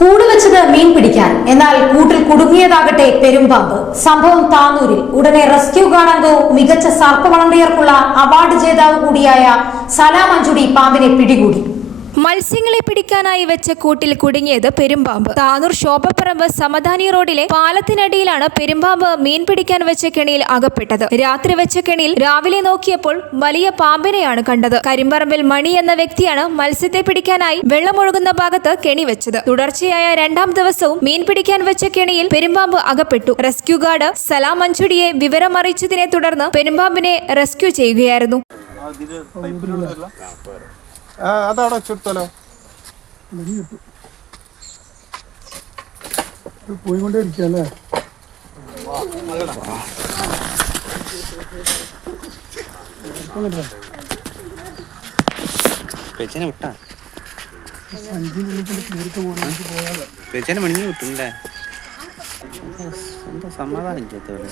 കൂട് വെച്ചത് മീൻ പിടിക്കാൻ, എന്നാൽ കൂട്ടിൽ കുടുങ്ങിയതാകട്ടെ പെരുമ്പാമ്പ്. സംഭവം താനൂരിൽ. ഉടനെ റെസ്ക്യൂ ഗാർഡ് അംഗവും മികച്ച സർപ്പ വളണ്ടിയർക്കുള്ള അവാർഡ് ജേതാവ് കൂടിയായ സലാം മഞ്ചുടി പാമ്പിനെ പിടികൂടി. മത്സ്യങ്ങളെ പിടിക്കാനായി വെച്ച കൂട്ടിൽ കുടുങ്ങിയത് പെരുമ്പാമ്പ്. താനൂർ ശോഭപ്പറമ്പ് സമധാനി റോഡിലെ പാലത്തിനടിയിലാണ് പെരുമ്പാമ്പ് മീൻ പിടിക്കാൻ വെച്ച കെണിയിൽ അകപ്പെട്ടത്. രാത്രി വെച്ച കെണിയിൽ രാവിലെ നോക്കിയപ്പോൾ വലിയ പാമ്പിനെയാണ് കണ്ടത്. കരിമ്പറമ്പിൽ മണി എന്ന വ്യക്തിയാണ് മത്സ്യത്തെ പിടിക്കാനായി വെള്ളമൊഴുകുന്ന ഭാഗത്ത് കെണി വെച്ചത്. തുടർച്ചയായ രണ്ടാം ദിവസവും മീൻ പിടിക്കാൻ വെച്ച കെണിയിൽ പെരുമ്പാമ്പ് അകപ്പെട്ടു. റെസ്ക്യൂ ഗാർഡ് സലാം മഞ്ചുടിയെ വിവരമറിയിച്ചതിനെ തുടർന്ന് പെരുമ്പാമ്പിനെ റെസ്ക്യൂ ചെയ്യുകയായിരുന്നു. അതവിടെ വെച്ചെടുത്തല്ലോ. പോയിക്കൊണ്ടേ ഇരിക്കല്ലേ. മണിഞ്ഞു കിട്ടുണ്ടേ, എന്താ സമാധാനം ഇല്ലാത്തവരെ.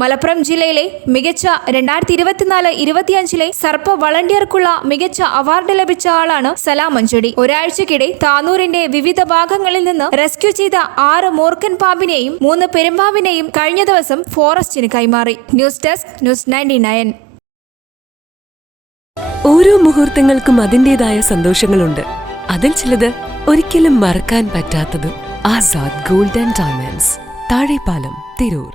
മലപ്പുറം ജില്ലയിലെ മികച്ച 2024-25 സർപ്പ വളണ്ടിയർക്കുള്ള മികച്ച അവാർഡ് ലഭിച്ച ആളാണ് സലാം മഞ്ചുടി. ഒരാഴ്ചക്കിടെ താനൂരിന്റെ വിവിധ ഭാഗങ്ങളിൽ നിന്ന് റെസ്ക്യൂ ചെയ്ത 6 മൂർഖൻ പാമ്പിനെയും 3 പെരുമ്പാമ്പിനെയും കഴിഞ്ഞ ദിവസം ഫോറസ്റ്റിന് കൈമാറി. News desk news 99. ഓരോ മുഹൂർത്തങ്ങൾക്കും അതിൻ്റെതായ സന്തോഷങ്ങളുണ്ട്. അതിൽ ചിലത് ഒരിക്കലും മറക്കാൻ പറ്റാത്തതും. Azad gold and diamonds, Thazhepalam, Tirur.